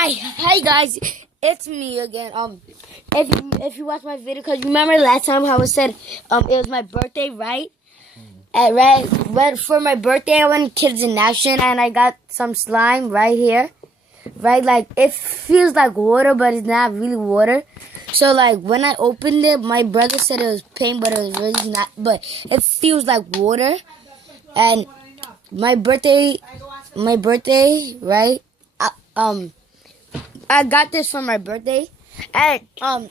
Hi guys, it's me again. If you watch my video, cause remember last time how I said it was my birthday, right? At right for my birthday, I went Kids in Action and I got some slime right here, right? Like it feels like water, but it's not really water. So like when I opened it, my brother said it was paint, but it was really not. But it feels like water. And my birthday, right? I got this for my birthday, and I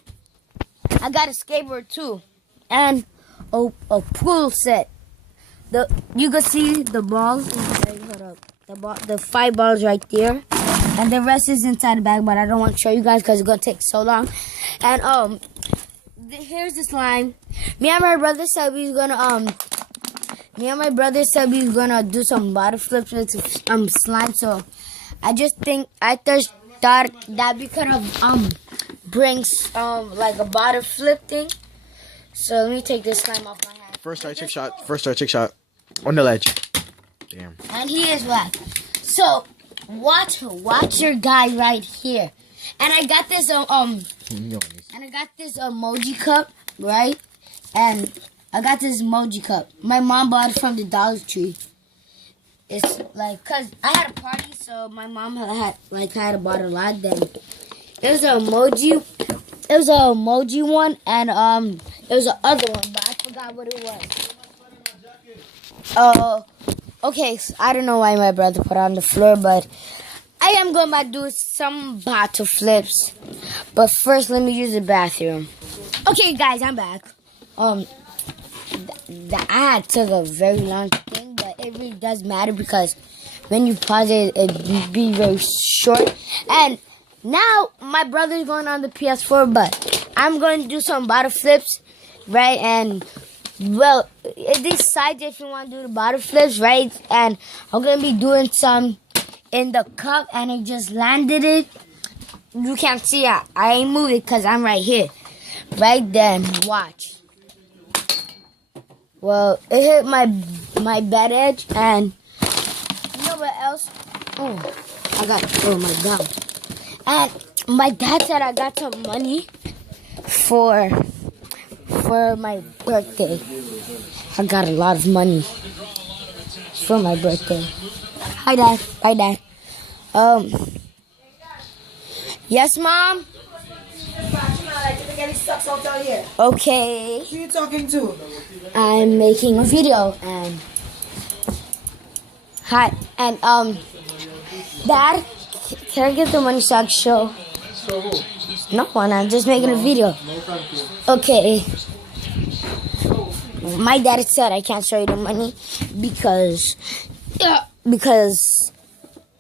got a skateboard too, and a pool set. You can see the balls. Hold up, the 5 balls right there, and the rest is inside the bag. But I don't want to show you guys because it's gonna take so long. And here's the slime. Me and my brother said we was gonna do some bottle flips with slime. So I just thought that we could have brings like a bottle flip thing. So let me take this slime off my hand. First try trick shot. On the ledge. Damn. And he is whack. So watch your guy right here. And I got this emoji cup, right? And I got this emoji cup. My mom bought it from the Dollar Tree. It's like, cause I had a party, so my mom had bought a lot. Then it was an emoji. It was an emoji one, and it was a other one, but I forgot what it was. Okay. So I don't know why my brother put it on the floor, but I am going to do some bottle flips. But first, let me use the bathroom. Okay, guys, I'm back. I took a very long thing, but it really does matter because when you pause it, it be very short. And now my brother's going on the PS4, but I'm going to do some bottle flips, right? And well, it decides if you want to do the bottle flips, right? And I'm going to be doing some in the cup, and it just landed it. You can't see it. I ain't moving it because I'm right here. Right then, watch. Well, it hit my bed edge, and you know what else? Oh my God. And my dad said I got some money for my birthday. I got a lot of money for my birthday. Hi, Dad. Bye, Dad. Yes, Mom? Okay. Who are you talking to? I'm making a video and hi and Dad, can I get the money so I can show? No one. I'm just making a video. Okay. My dad said I can't show you the money because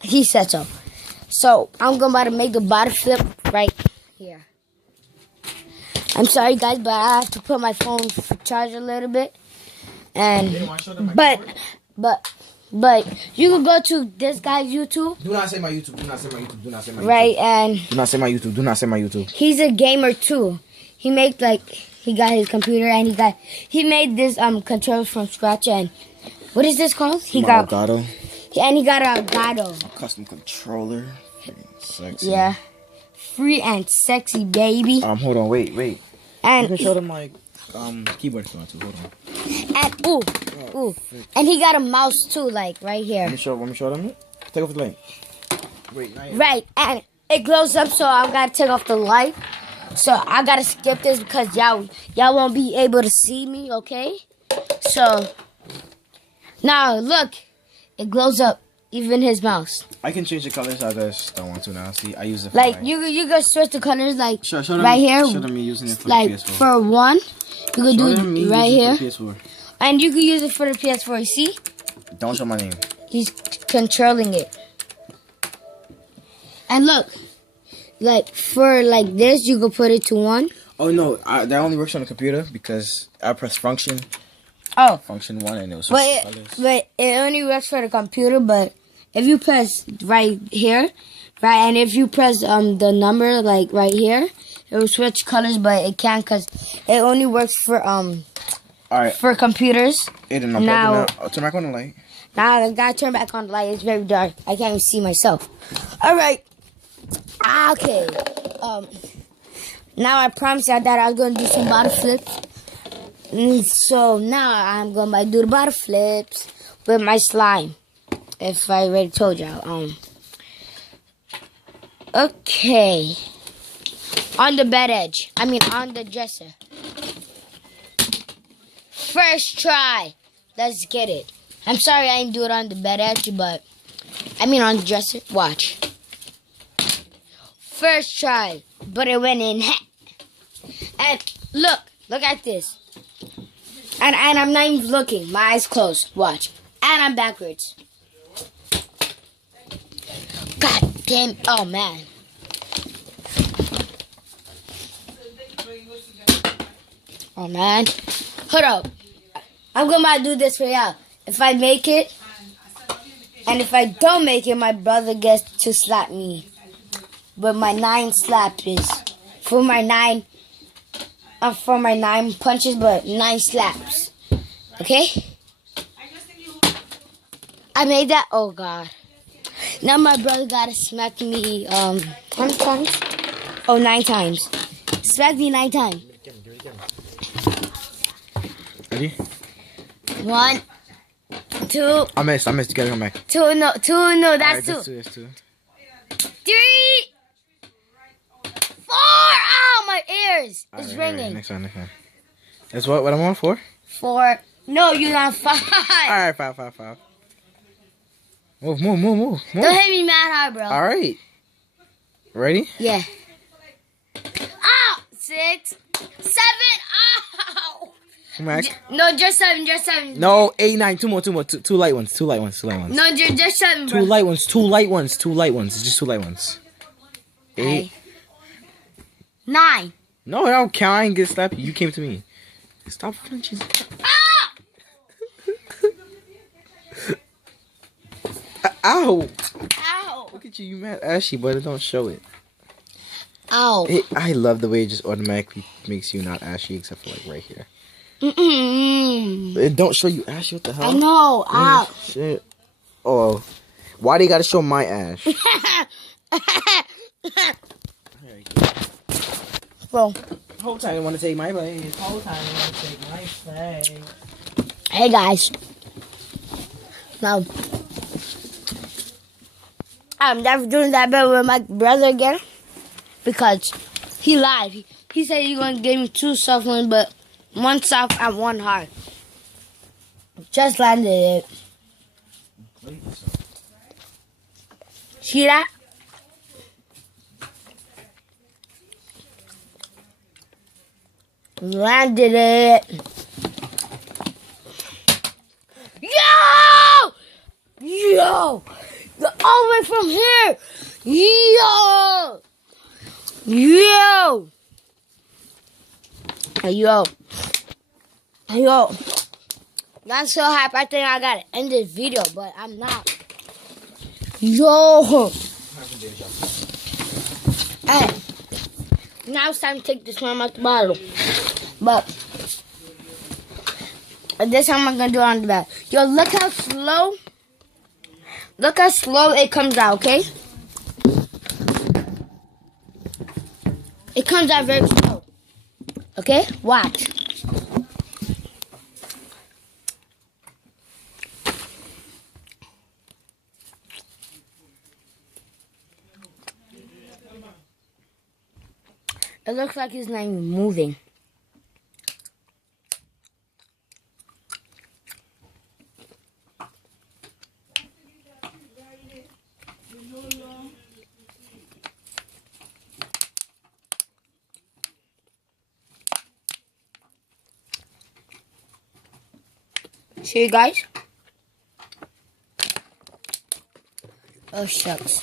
he said so. So I'm about to make a bottle flip right here. I'm sorry guys, but I have to put my phone for charge a little bit. And but you can go to this guy's YouTube. Do not say my YouTube. Right, and Do not say my YouTube. he's a gamer too. He got his computer and he made this controller from scratch. And what is this called? He got a Elgato. Custom controller. Freaking sexy. Yeah. Free and sexy, baby. Hold on, wait. And You can show them my keyboard if you want to. Hold on. and ooh. And he got a mouse too, like right here. Let me show them it. Take off the light. Wait, not yet. Right, and it glows up, so I gotta take off the light. So I gotta skip this because y'all won't be able to see me, okay? So now look, it glows up, even his mouse. I can change the colors. I just don't want to now. See, I use it for Like you can switch the colors, like show them, right here. Show them me using it for like the PS4. for one, you can Show them me do right using it here, for PS4. and you can use it for the PS4. You see, Don't show my name. he's controlling it. And look, like for like this, you can put it to 1. Oh no, that only works on the computer because I pressed function. Oh, Function 1 and it was but it only works for the computer. But if you press right here, right, and if you press the number like right here, it will switch colors. But it can't because it only works for Alright. for computers. Aiden, I'm Now- now. I'll turn back on the light. Now I gotta turn back on the light. It's very dark. I can't even see myself. All right. Okay. Now I promised you that I was gonna do some bottle flips. So now I'm gonna do the bottle flips with my slime. If I already told y'all. Okay. On the bed edge. I mean on the dresser. First try. Let's get it. I'm sorry I didn't do it on the bed edge, but I mean on the dresser. Watch. First try, but it went in. And look at this. And I'm not even looking. My eyes closed. Watch. And I'm backwards. God damn. Oh, man. Oh, man. Hold up. I'm going to do this for y'all. If I make it, and if I don't make it, my brother gets to slap me. But my 9 slap is for my 9 punches, but 9 slaps. Okay? I made that. Oh God! Now my brother gotta smack me. How many times? Oh, 9 times. Smack me 9 times. Ready? 1, 2. I missed. You gotta come back. 2, no. 2, no. That's 2. That's 2. 3, 4. Oh, my ears. It's ringing. Right, next one. That's what I'm on for? 4. No, you're on 5. Alright, 5. Move. Don't hit me mad hard, bro. Alright. Ready? Yeah. Ow! 6, 7. Ow! Come back. No, just 7. No, 8, 9. 2 more. Two light ones. No, just 7, bro. 2 light ones. 2 light ones. It's just 2 light ones. 8. 9. No, I don't count. I ain't get slapped. You came to me. Stop flinching. Ah! Ow! Ow! Look at you. You mad ashy, but it don't show it. Ow! I love the way it just automatically makes you not ashy, except for like right here. Mm-mm. It don't show you ashy. What the hell? I know. Ow! Shit. Oh, why they gotta show my ash? Bro. Whole time I want to take my place. Hey guys. Now, I'm never doing that bit with my brother again because he lied. He said he's gonna give me 2 soft ones, but 1 soft and 1 hard. Just landed it. See that? Landed it. Yo! You're all the way from here! Yo! I'm so happy. I think I gotta end this video, but I'm not. Yo! Hey, now it's time to take this one out the bottle. But this time I'm gonna do it on the back. Yo, look how slow it comes out, okay? It comes out very slow. Okay? Watch. It looks like it's not even moving. See you guys? Oh shucks.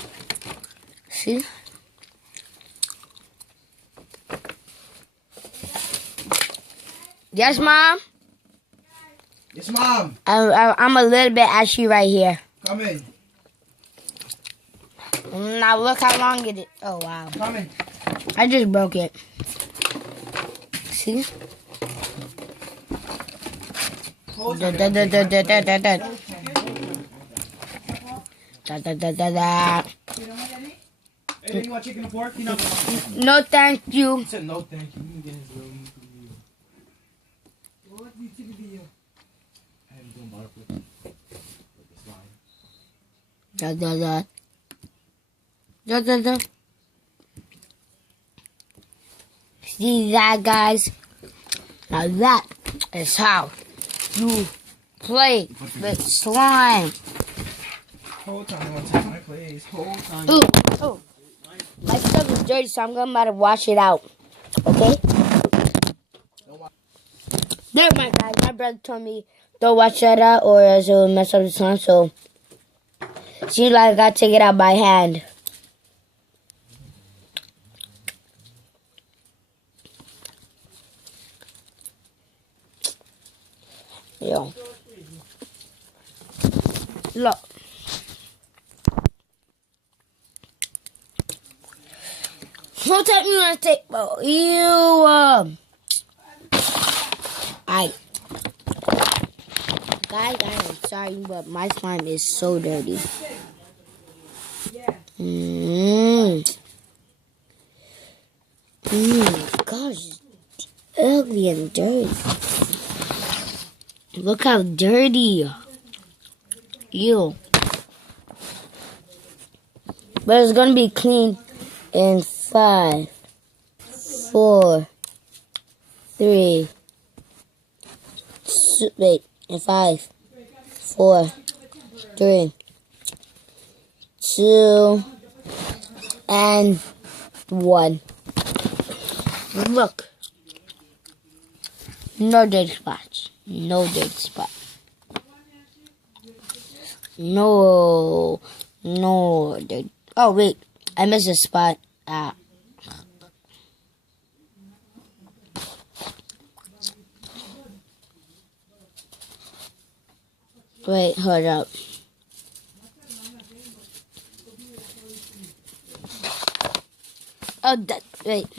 See? Yes, Mom? Yes, Mom. I'm a little bit ashy right here. Come in. Now look how long it is. Oh, wow. Come in. I just broke it. See? Da da da da da da da da. Da da da da da. Hey, you want chicken and pork? He not gonna want chicken. No, thank you. He said no, thank you. You can get his little YouTube video. What YouTube video? I am doing butterfly. With the slime. See that, guys? Now that is how you play with slime. Whole time I want to take my place. Whole time. Ooh, oh. My stuff is dirty, so I'm gonna wash it out. Okay? Never mind, guys. My brother told me don't wash that out or else it will mess up the slime. So, seems like I gotta take it out by hand. Yo. Look. Don't tell me when I take. Oh, ew. Guys, I'm sorry, but my slime is so dirty. Gosh, it's ugly and dirty. Look how dirty. Ew. But it's gonna be clean in 5, 4, 3. Wait, in 5, 4, 3, 2, and 1. Look. No dirty spots. No dirty spot. No dirty. Oh, wait. I missed a spot. Wait, hold up. Oh, wait.